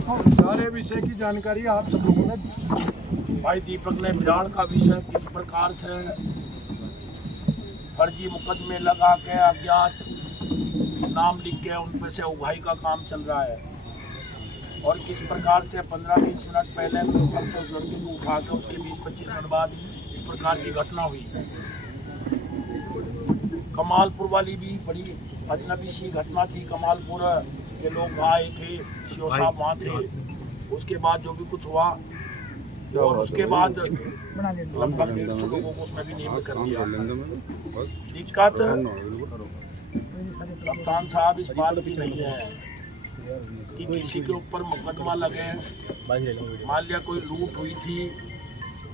सारे विषय की जानकारी आप सब लोगों ने दी। भाई दीपक ने बिराड़ का विषय किस प्रकार से फर्जी मुकदमे लगा के अज्ञात नाम लिख के उन पे से उगाही का काम चल रहा है और किस प्रकार से 15-20 मिनट पहले होटल से उस लड़की को उठा के उसके 20-25 मिनट बाद इस प्रकार की घटना हुई। कमालपुर वाली भी बड़ी अजनबी सी घटना थी। कमालपुर के लोग आए थे, सीओ साहब वहाँ थे। उसके बाद जो भी कुछ हुआ और उसके बाद लगभग 150 लोगों को उसमें भी नियमित कर दिया। दिक्कत कप्तान साहब इस बात की नहीं है कि किसी के ऊपर मुकदमा लगे। मान लिया कोई लूट हुई थी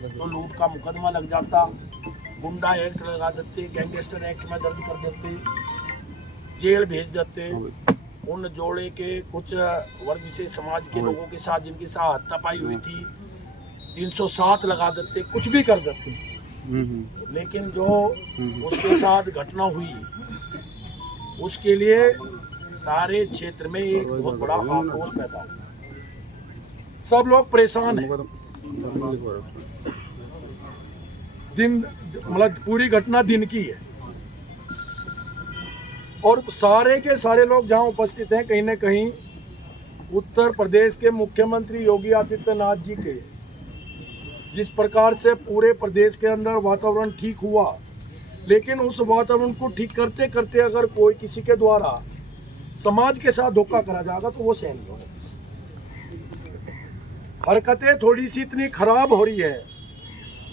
तो लूट का मुकदमा लग जाता, गुंडा एक्ट लगा देते, गैंगस्टर एक्ट में दर्ज कर देते, जेल भेज देते। उन जोड़े के कुछ वर्ग विशेष समाज के लोगों के साथ जिनके साथ हाथापाई हुई थी 307 लगा देते, कुछ भी कर देते। लेकिन जो उसके साथ घटना हुई उसके लिए सारे क्षेत्र में एक बहुत बड़ा आक्रोश पैदा हुआ। सब लोग परेशान हैं। दिन मतलब पूरी घटना दिन की है और सारे के सारे लोग जहां उपस्थित हैं कहीं न कहीं उत्तर प्रदेश के मुख्यमंत्री योगी आदित्यनाथ जी के जिस प्रकार से पूरे प्रदेश के अंदर वातावरण ठीक हुआ, लेकिन उस वातावरण को ठीक करते करते अगर कोई किसी के द्वारा समाज के साथ धोखा करा जाएगा तो वो सहन नहीं होगा। हरकतें थोड़ी सी इतनी खराब हो रही है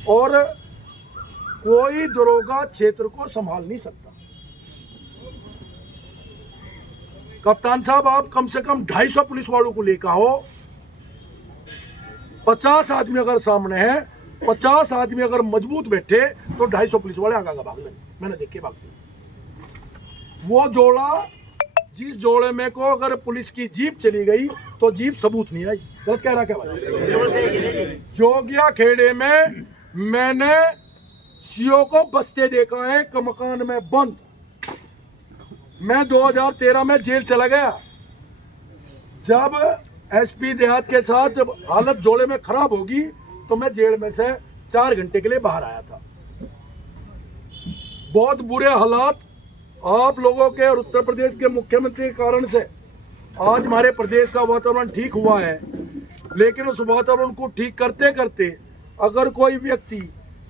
और कोई दरोगा क्षेत्र को संभाल नहीं सकता। कप्तान साहब आप कम से कम 250 पुलिस वालों को लेकर हो, 50 आदमी अगर सामने है, 50 आदमी अगर मजबूत बैठे तो 250 पुलिस वाले आगा भाग लेंगे। मैंने देख के भाग लिया। वो जोड़ा जिस जोड़े में को अगर पुलिस की जीप चली गई तो जीप सबूत नहीं आई। गलत कह रहा क्या भाई? जोगिया खेड़े में मैंने सीओ को बस्ते देखा है कि मकान में बंद। मैं 2013 में जेल चला गया जब एसपी देहात के साथ हालत जोड़े में खराब होगी तो मैं जेल में से 4 घंटे के लिए बाहर आया था। बहुत बुरे हालात आप लोगों के और उत्तर प्रदेश के मुख्यमंत्री के कारण से आज हमारे प्रदेश का वातावरण ठीक हुआ है। लेकिन उस वातावरण को ठीक करते करते अगर कोई व्यक्ति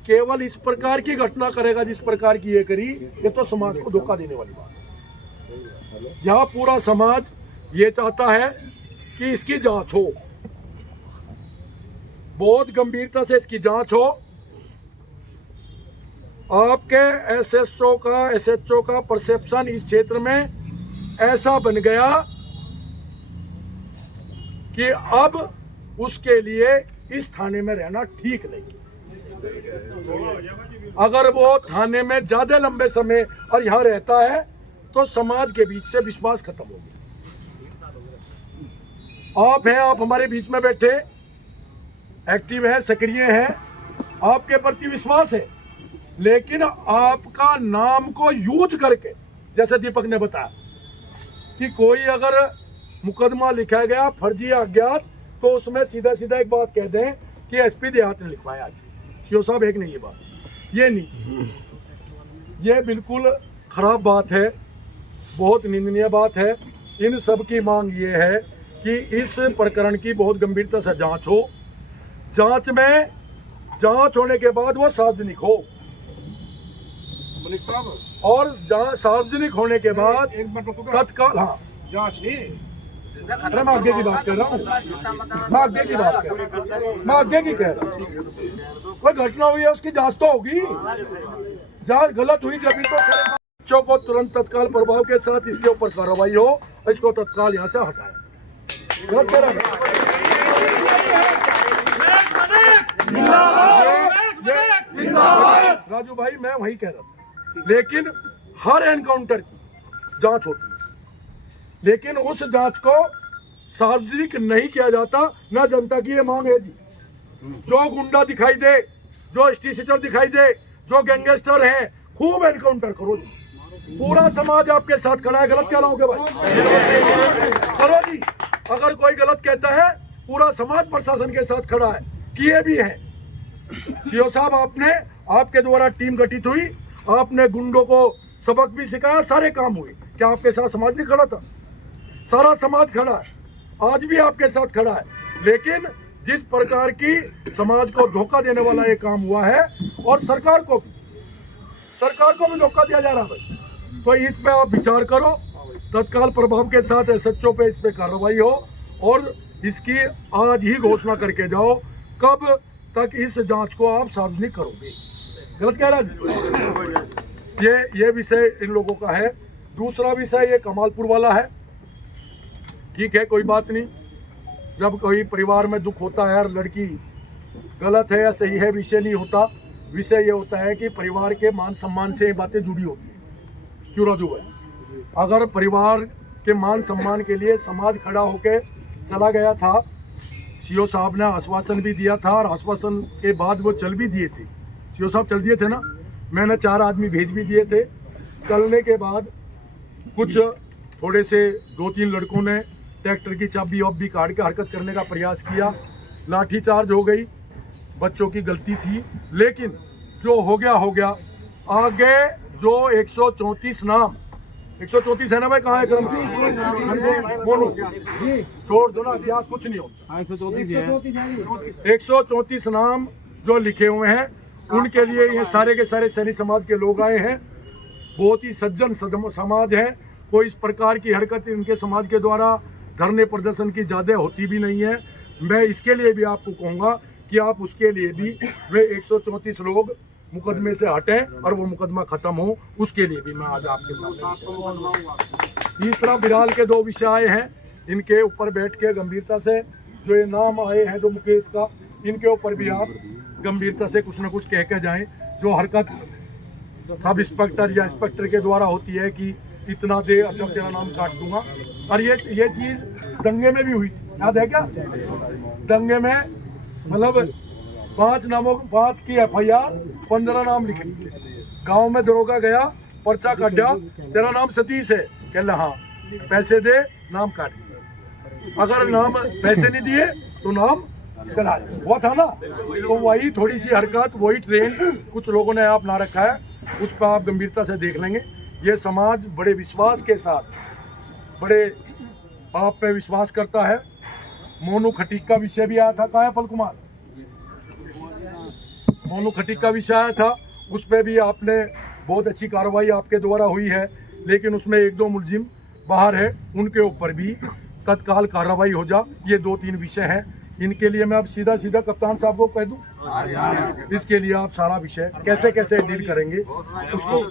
केवल इस प्रकार की घटना करेगा जिस प्रकार की ये करी, ये तो समाज को धोखा देने वाली बात है। यहाँ पूरा समाज ये चाहता है कि इसकी जांच हो, बहुत गंभीरता से इसकी जांच हो। आपके एसएचओ का परसेप्शन इस क्षेत्र में ऐसा बन गया कि अब उसके लिए इस थाने में रहना ठीक नहीं। अगर वो थाने में ज्यादा लंबे समय और यहाँ रहता है तो समाज के बीच से विश्वास खत्म हो गया। आप हैं, आप हमारे बीच में बैठे एक्टिव हैं, सक्रिय हैं, आपके प्रति विश्वास है, लेकिन आपका नाम को यूज करके जैसे दीपक ने बताया कि कोई अगर मुकदमा लिखा गया फर्जी अज्ञात तो उसमें सीधा सीधा एक बात कह दें कि एसपी देहात ने लिखवाया। सीओ साहब एक नहीं, ये बात ये नहीं, ये बिल्कुल खराब बात है, बहुत निंदनीय बात है। इन सब की मांग ये है कि इस प्रकरण की बहुत गंभीरता से जांच हो। जांच में जांच होने के बाद वो सार्वजनिक हो और सार्वजनिक होने के बाद तत्काल जांच नहीं, अरे मैं आगे की बात कर रहा हूँ, मैं आगे की बात कर रहा हूँ, मैं आगे की कह रहा हूँ। कोई घटना हुई है उसकी जांच तो होगी। जांच गलत हुई जब तो सारे बच्चों को तुरंत तत्काल प्रभाव के साथ इसके ऊपर कार्रवाई हो, इसको तत्काल यहाँ से हटाए। गलत कह रहा है। राजू भाई मैं वही कह रहा था, लेकिन हर एनकाउंटर की जांच होती है, लेकिन उस जांच को सार्वजनिक नहीं किया जाता। ना जनता की ये मांग है जी, जो गुंडा दिखाई दे, जो स्टीसीटर दिखाई दे, जो गैंगस्टर है, खूब एनकाउंटर करो जी। पूरा समाज आपके साथ खड़ा है। गलत कह रहा हूँ क्या भाई? करो जी। अगर कोई गलत कहता है पूरा समाज प्रशासन के साथ खड़ा है, किए भी हैं। सीओ साहब, आपके द्वारा टीम गठित हुई, आपने गुंडों को सबक भी सिखाया, सारे काम हुए। क्या आपके साथ समाज नहीं खड़ा था? सारा समाज खड़ा है, आज भी आपके साथ खड़ा है। लेकिन जिस प्रकार की समाज को धोखा देने वाला ये काम हुआ है, और सरकार को भी धोखा दिया जा रहा है, तो इस पे आप विचार करो, तत्काल प्रभाव के साथ एसएचओ पे इस पे कार्रवाई हो, और इसकी आज ही घोषणा करके जाओ कब तक इस जांच को आप सार्वजनिक करोगे। गलत कह रहा जी? ये विषय इन लोगों का है। दूसरा विषय ये कमालपुर वाला है। ठीक है, कोई बात नहीं, जब कोई परिवार में दुख होता है और लड़की गलत है या सही है, विषय नहीं होता। विषय ये होता है कि परिवार के मान सम्मान से ये बातें जुड़ी होती है। क्यों राजू भाई? अगर परिवार के मान सम्मान के लिए समाज खड़ा होकर चला गया था, सीओ साहब ने आश्वासन भी दिया था, और आश्वासन के बाद वो चल भी दिए थे। सीओ साहब चल दिए थे ना, मैंने 4 आदमी भेज भी दिए थे। चलने के बाद कुछ थोड़े से 2-3 लड़कों ने ट्रैक्टर की चाबी वाबी काट के हरकत करने का प्रयास किया, लाठीचार्ज हो गई। बच्चों की गलती थी, लेकिन जो हो गया। आगे जो 134 नाम, 134 है ना भाई? कहाँ है कर्मचारी? बोलो, छोड़ दो ना, क्या कुछ नहीं होता। 134 नाम जो लिखे हुए हैं, उनके लिए ये सारे के सारे सैनिक समाज के लोग आए हैं। बहुत ही सज्जन समाज है, कोई इस प्रकार की हरकत इनके समाज के द्वारा धरने प्रदर्शन की ज़्यादा होती भी नहीं है। मैं इसके लिए भी आपको कहूँगा कि आप उसके लिए भी वे 134 लोग मुकदमे से हटें और वो मुकदमा खत्म हो, उसके लिए भी मैं आज आपके सामने। तीसरा, बिराल के 2 विषय आए हैं, इनके ऊपर बैठ के गंभीरता से जो ये नाम आए हैं, जो मुकेश का, इनके ऊपर भी आप गंभीरता से कुछ न कुछ कह के जाएं। जो हरकत सब इंस्पेक्टर या इंस्पेक्टर के द्वारा होती है कि इतना दे जब तेरा नाम काट दूंगा, और ये चीज़ दंगे में भी हुई, याद है क्या? दंगे में मतलब 5 की FIR, 15 नाम लिखे। गांव में दरोगा गया, पर्चा काटा, तेरा नाम सतीश है, कह हाँ, पैसे दे, नाम काट दिया। अगर नाम पैसे नहीं दिए तो नाम चला वो था ना। तो वही थोड़ी सी हरकत, वही ट्रेंड कुछ लोगों ने अपना रखा है, उस पर आप गंभीरता से देख लेंगे। ये समाज बड़े विश्वास के साथ, बड़े आप पे विश्वास करता है। मोनू खटीक का विषय भी आया था, कहाँ है पल कुमार? मोनू खटीक का विषय आया था, उस पर भी आपने बहुत अच्छी कार्रवाई आपके द्वारा हुई है, लेकिन उसमें 1-2 मुलजिम बाहर है, उनके ऊपर भी तत्काल कार्रवाई हो जा। ये 2-3 विषय हैं, इनके लिए मैं अब सीधा कप्तान साहब को कह दूं, इसके लिए आप सारा विषय कैसे डील करेंगे उसको